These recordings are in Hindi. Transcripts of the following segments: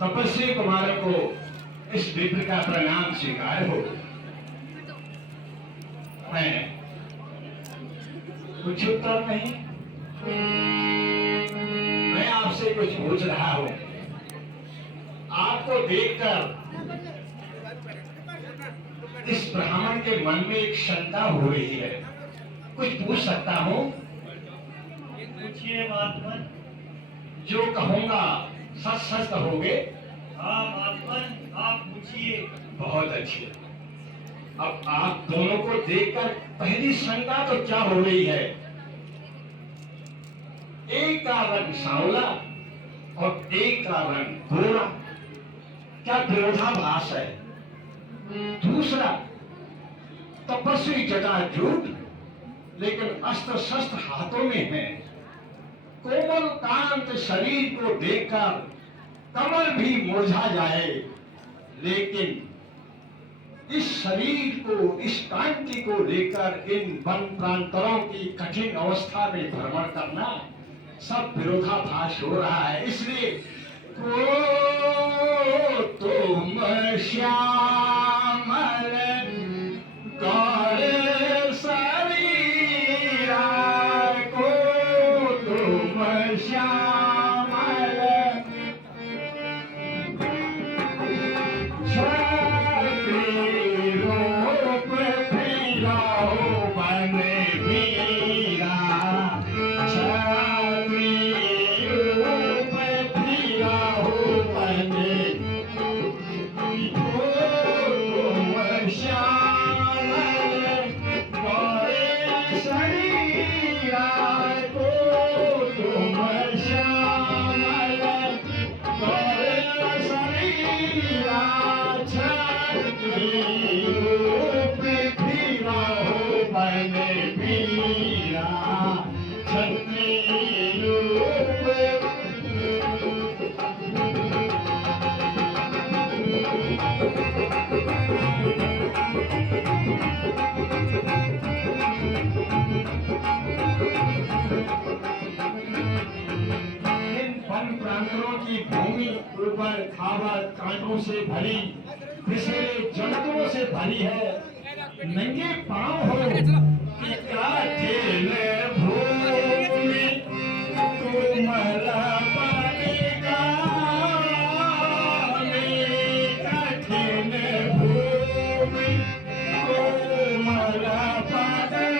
तपस्वी कुमार को इस विप्र का प्रणाम स्वीकार हो। मैं कुछ उत्तर नहीं, मैं आपसे कुछ पूछ रहा हूं। आपको देखकर इस ब्राह्मण के मन में एक शंका हो रही है, कुछ पूछ सकता हूं? पूछिए महात्मन। जो कहूंगा सच सच कहोगे? हाँ महात्मन, आप पूछिए। बहुत अच्छे। अब आप दोनों को देखकर पहली शंका तो क्या हो रही है? एक का रंग सांवला और एक का रंग गोरा, क्या विरोधाभास है? दूसरा, तपस्वी जटाजूट लेकिन अस्त्र शस्त्र हाथों में है। कोमल कांत शरीर को देखकर कमल भी मुरझा जाए, लेकिन इस शरीर को, इस कांति को लेकर इन वन प्रांतरों की कठिन अवस्था में भ्रमण करना सब विरोधाभास हो रहा है। इसलिए को तुम श्यामल गौर शरीरा, को तुम श्यामल रूप फिराओ बन वीरा, ऊपर खावर कांटों से भरी, विषैले जंतुओं से भरी है। नंगे पांव हो कि क्या जेल भूमि कोमल पड़ेगा, कठिन भूमि कोमल पड़ेगा,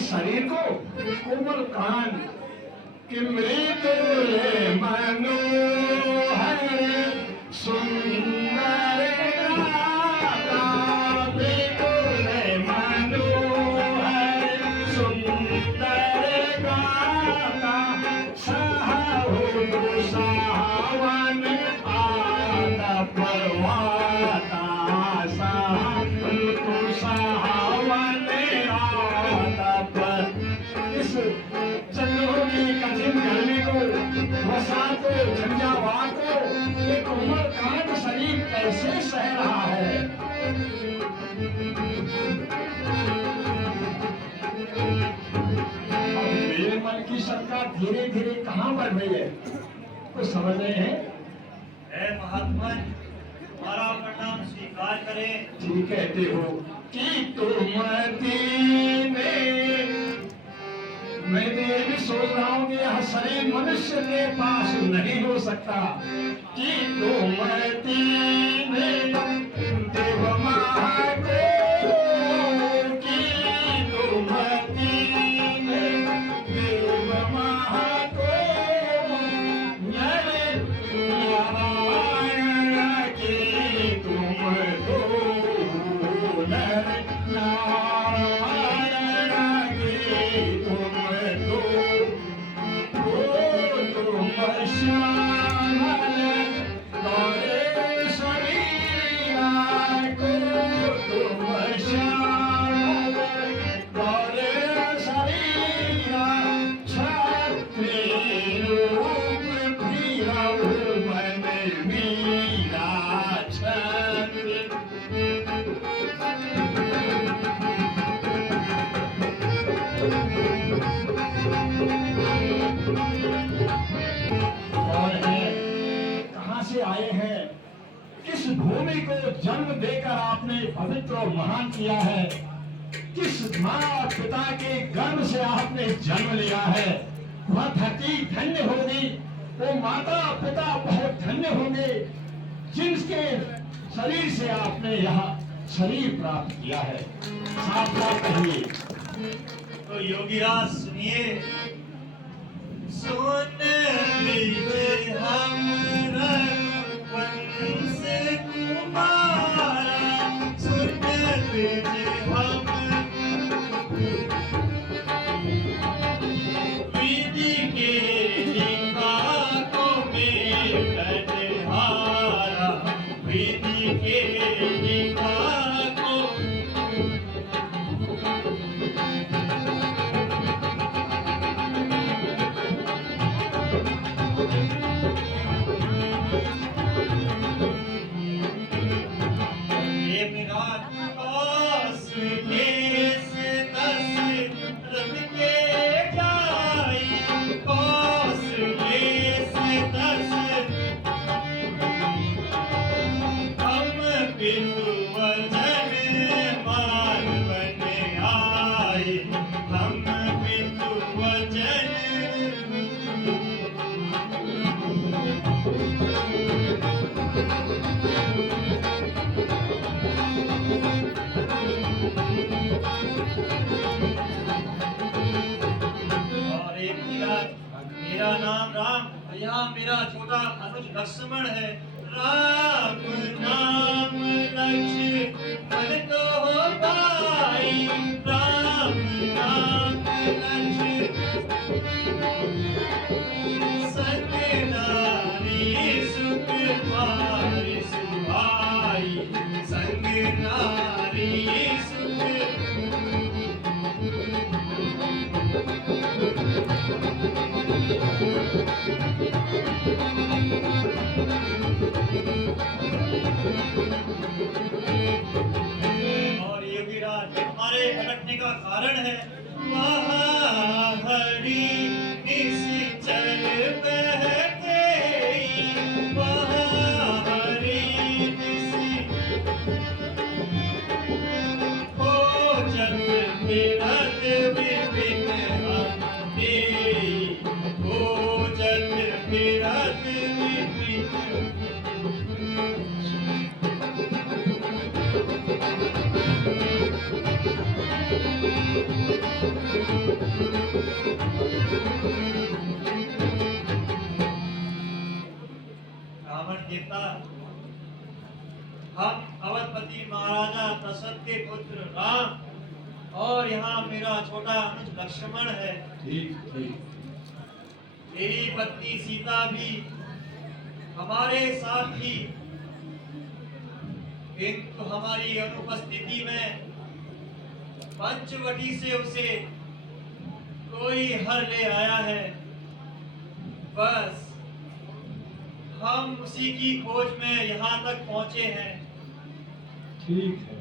शरीर को कोमल कान कि मृदुल मनोहर सुंदर गाता, मृदुल मनोहर सुंदर गाता, साहु सावन आतप वाता, साहु सावन आतप। इस चंद्रों की कठिन गर्मी को, वसा को, झंझावात को एक कोमल कांत शरीर कैसे सह रहा है? अब मेरे मन की शंका धीरे धीरे कहाँ बढ़ रही है, कुछ समझ रहे हैं? महात्मन, हमारा प्रणाम स्वीकार करें। ठीक कहते हो कि तुम दीने, मैं ये भी सोच रहा हूँ कि यह शरीर मनुष्य के पास नहीं हो सकता। कि तुम दीने देव महाको, कि तुम दीने देव महाको, नर नारायण की तुम दो, नर नारायण की तुम दो, कौन है? कहां से आए हैं? किस भूमि को जन्म देकर आपने पवित्र और महान किया है? किस माँ और पिता के गर्भ से आपने जन्म लिया है? वह धरती धन्य होगी, वो माता पिता बहुत धन्य होंगे जिनके शरीर से आपने यह शरीर प्राप्त किया है। साफ साफ कहिए। तो योगीराज सुनिए, सुन लीजिए हम रघुवंश कुमारा, सुन लीजिए हम विधि के लिखाकों में बलिहारा, विधि के लिखाकों ये मेरा पास देश दस रथ के जाई, पास देश दस हम बिंदु वचन मान बने आए, हम बिंदु वचन और एक मेरा नाम राम, यह मेरा छोटा अनुज लक्ष्मण है। राम नाम लक्ष्मण तो हो भाई, राम नाम लक्ष्मण संग नारी सुख पारि सुहाई, संग नारी सुख और ये विराट हमारे भटकने का कारण है। महाहरि निश्चल बहते, महाहरि हो जग बिरत विपिन हते, हो जग बिरत विपिन रावण कहता, हम अवधपति महाराजा दशरथ के पुत्र राम और यहाँ मेरा छोटा अनुज लक्ष्मण है। ठीक ठीक। मेरी पत्नी सीता भी हमारे साथ ही, किंतु हमारी अनुपस्थिति में पंचवटी से उसे कोई हर ले आया है। बस हम उसी की खोज में यहाँ तक पहुँचे हैं। ठीक है।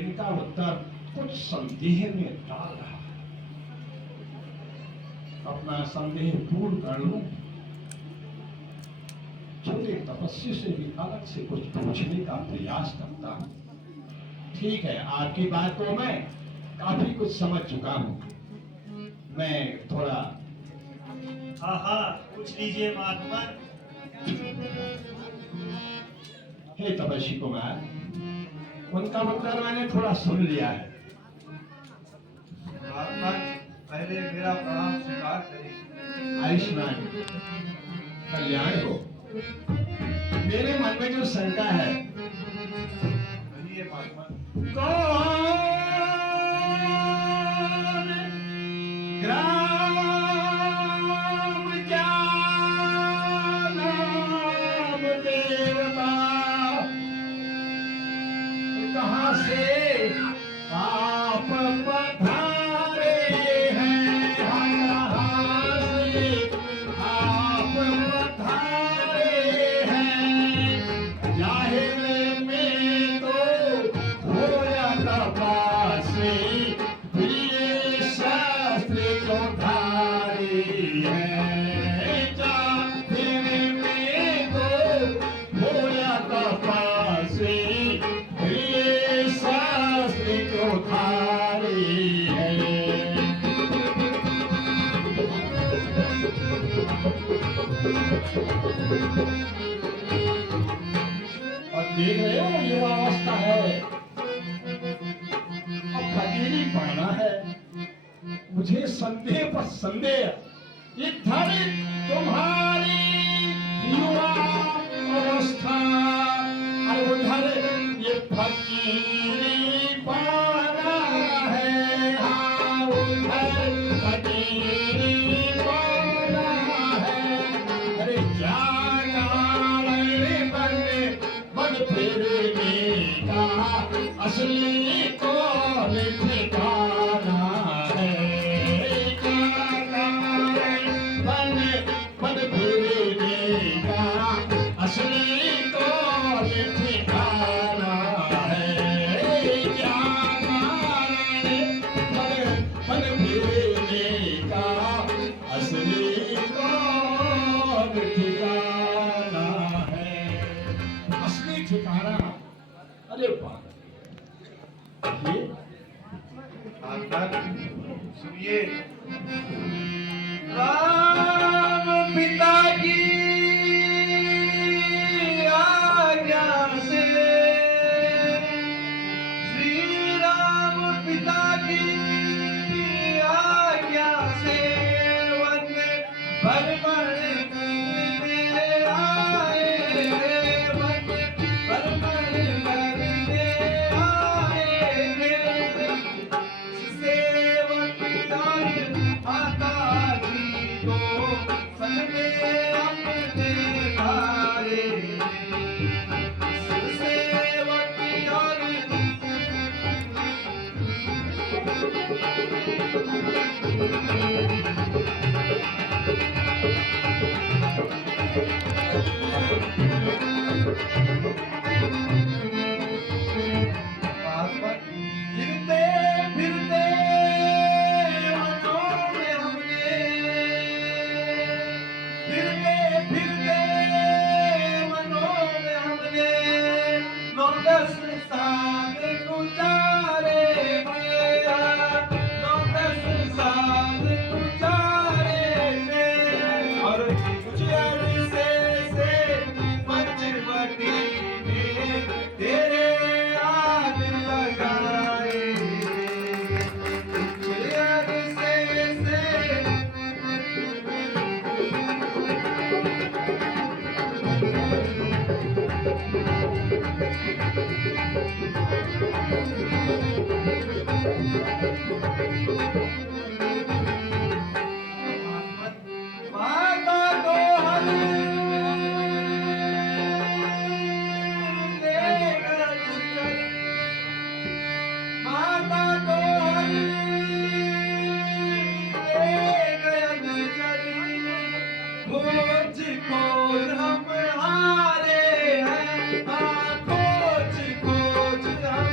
इनका उत्तर कुछ संदेह में डाल रहा है। अपना संदेह दूर कर लूं, छोटे तपस्वी से भी अलग से कुछ पूछने का प्रयास करता हूं। ठीक है, आपकी बात को मैं काफी कुछ समझ चुका हूं। मैं थोड़ा हाँ हाँ, पूछ लीजिए महात्मा। हे तपस्वी कुमार, उनका उत्तर मैंने थोड़ा सुन लिया है। महात्मा पहले मेरा प्रणाम स्वीकार करें। आयुष्मान कल्याण हो। मेरे मन में जो शंका है, कहिए महात्मा। कौन ग्राम क्या नाम देवता, कहाँ से आप पधारे हैं, कहाँ से आप पधारे हैं। जाहिर में तो होया तपासे प्रिय सा शास्त्र को धारी है चांदनी में तो भोला तपस्वी ये शास्त्र को धारी है। और देख रहे हो ये अवस्था है, अब फकीरी पढ़ना है। मुझे संदेह पर संदेह, ये धरी तुम्हारी युवा अवस्था, अरे उधर ये फकीरी पढ़ना है। हाँ उधर फकीरी पढ़ना है। अरे क्या कारण बन फिरने का असली को ठिकाना है। क्या कारण बन फिरने का असली को ठिकाना है। क्या कारण बन फिरने का असली को ठिकाना है। असली ठिकाना, अरे बाप ये आनंद सुनिए। राम पिता की आज्ञा से, श्री राम पिता की आज्ञा से वन भ्रमण करने आए। वन भ्रमण करने आए। सेवक दल माता जी को संग में अपने धारे। सेवक फिरते फिरते मनों में हमने, फिरते फिरते मनों में हमने 9-10 साल गुजारे हैं। 9-10 साल गुजारे हैं। और कुछ अरसे से पंचवटी में तेरे याद लगाए। कुछ अरसे से माता को हम लेकर चल। माता को हम लेकर चल। खोज खोज हम हारे हैं। हाँ खोज खोज हम।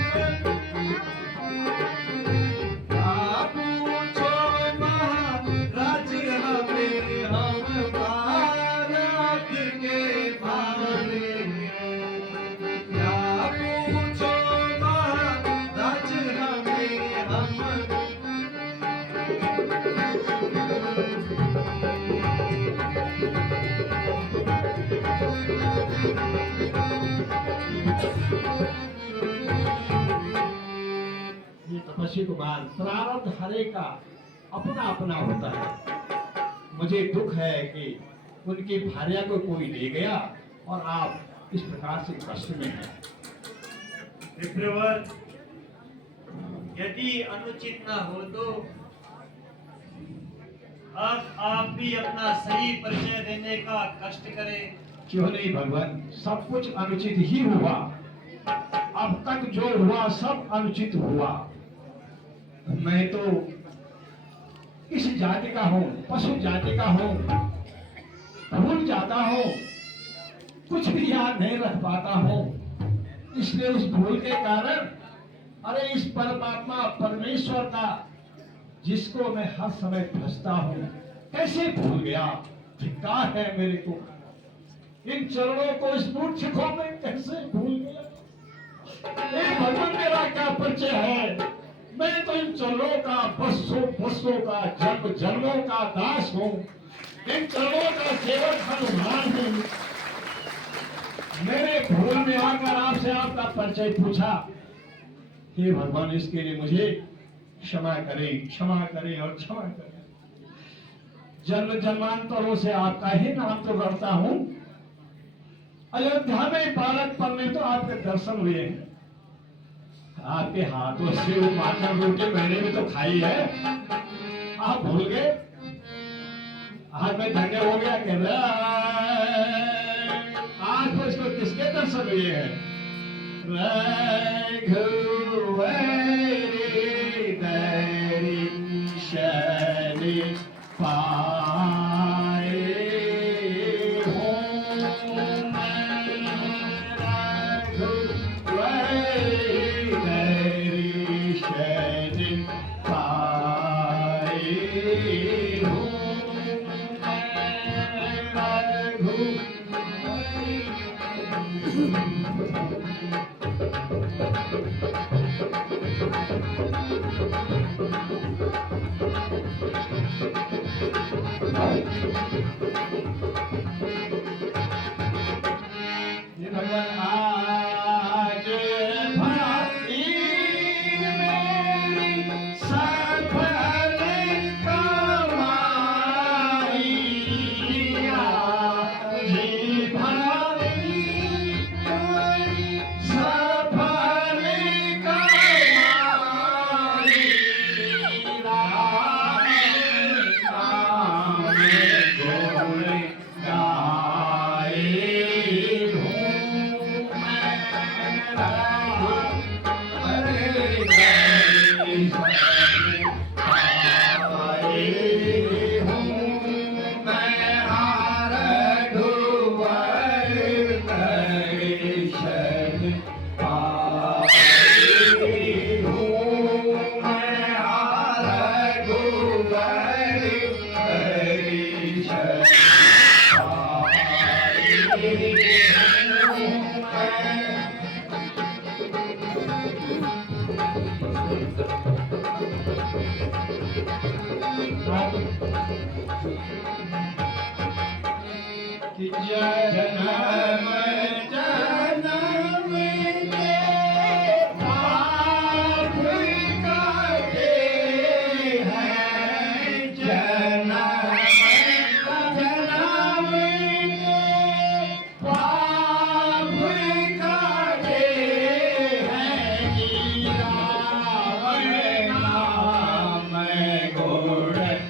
आप पूछो महाराज हमें, हम भारत के भाने। क्या पूछो महाराज हमें, हम ये तपस्वी कुमार, प्रारब्ध हरे का अपना अपना होता है। मुझे दुख है कि उनकी भार्या को कोई ले गया और आप इस प्रकार से कष्ट में हैं। विप्रवर, यदि अनुचित ना हो तो अब आप भी अपना सही परिचय देने का कष्ट करें। क्यों नहीं भगवान, सब कुछ अनुचित ही हुआ। अब तक जो हुआ सब अनुचित हुआ। मैं तो इस जाति का हूँ, पशु जाति का हूँ, भूल जाता हूँ, कुछ भी याद नहीं रख पाता हूँ। इसलिए उस भूल के कारण, अरे इस परमात्मा परमेश्वर का जिसको मैं हर समय फंसता हूँ, कैसे भूल गया। धिक्कार है मेरे को, इन चरणों को, इस मूर्छ को मैं कैसे भूल गया। हे भगवान, मेरा क्या परिचय है। मैं तो इन चरणों का बसों का जन्म जन्मों का दास हूँ। इन चरणों का सेवक हनुमान हूँ। मेरे भूल में आकर आपसे आपका परिचय पूछा। हे भगवान, इसके लिए मुझे क्षमा करें, क्षमा करें और क्षमा करें। जन्म जन्मांतरों से आपका ही नाम तो करता हूं। अयोध्या में बालकपन में तो आपके दर्शन हुए हैं। आपके हाथों से वो माखन रोटी मैंने भी तो खाई है। आप भूल गए। आज मैं धन्य हो गया कह रहा। आज तो इसको किसके दर्शन हुए हैं। पाए हूँ मेरी शरण पाए हूँ भगवान आज भाई मेरी सफल कमाई। जी भाई मेरी सफल कमाई। राम गुण गाए जन्म जन्म के पाप काटे हैं। जन्म जन्म के पाप काटे हैं। राम नाम गुण गाए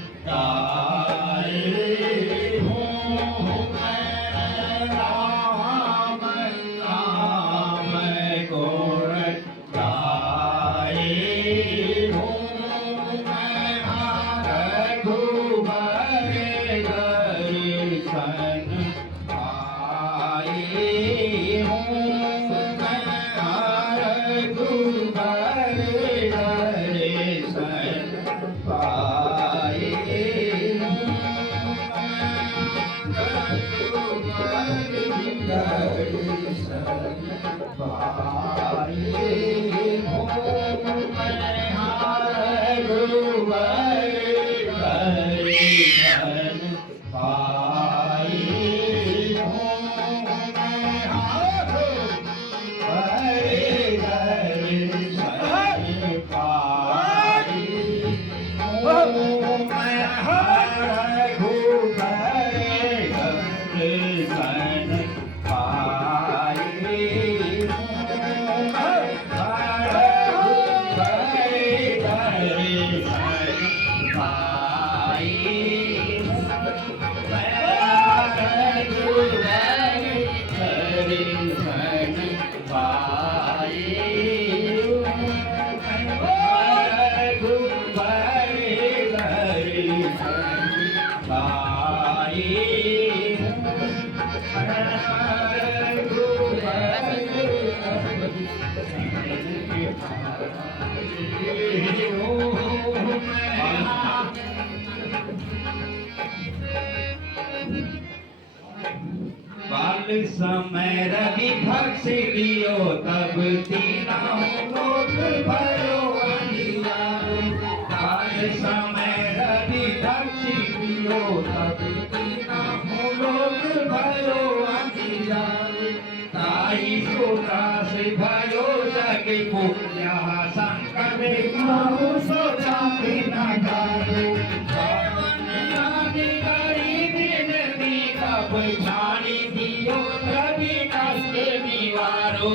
काल समय रवि भक्ष लियो तब तीना लोक भयो अंधियारो काल समय रवि भक्ष लियो तब तीना लोक भयो अंधियारो ताई सुदास भयो जग को यहाँ संकट बहु सोचा बिना गारो जानी दियो रवि कष्ट निवारो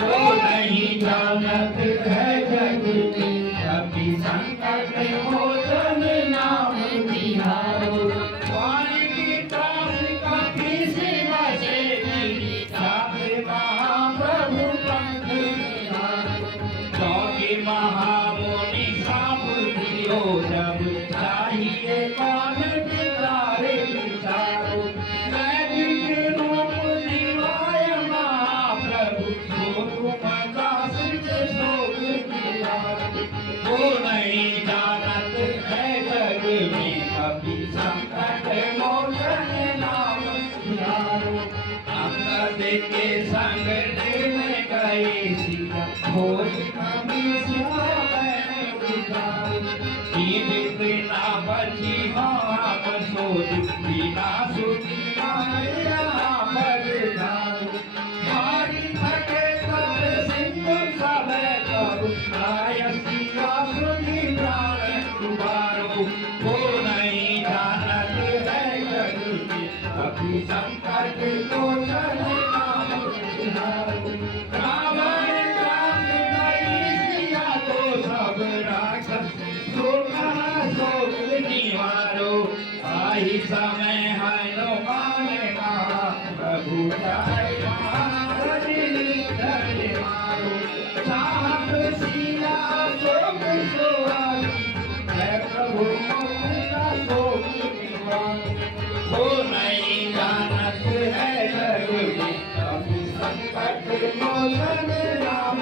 तो नहीं जानत है जग में रवि संकट मोचन नाम तिहारो वाणी की त्रास कभी सेवा से नहीं जाते महाप्रभु पंथ निहारो क्योंकि महामुनि साप दियो जब चाहिए कौन बिचारे विचारो के संग में गए सीता खोज कभी जीवित ना बची आप सोच बिना सुखी मारी थके तब सिंधु सब कब आयसिया सुनी प्राण दुबारो वो नहीं जानत है जग में अभी संकट को चले समय है नो माने प्रभु जाय मारो साहब सीना शोक सोहागी जय प्रभु का शोक वो नहीं जानत है जग में अभी संकट मोचन राम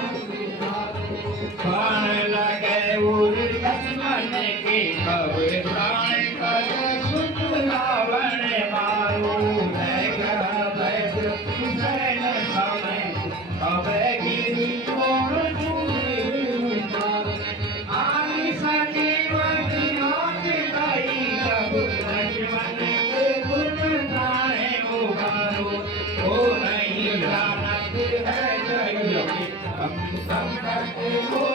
प्राण लगे उर लक्ष्मण के कब प्राण करे रावण मारो सैन समय अब गिरी कौन आनी सके हाथ गई जब लक्ष्मण के गुण गाने उगारो ओ नहीं जानत है जग में हम संकट को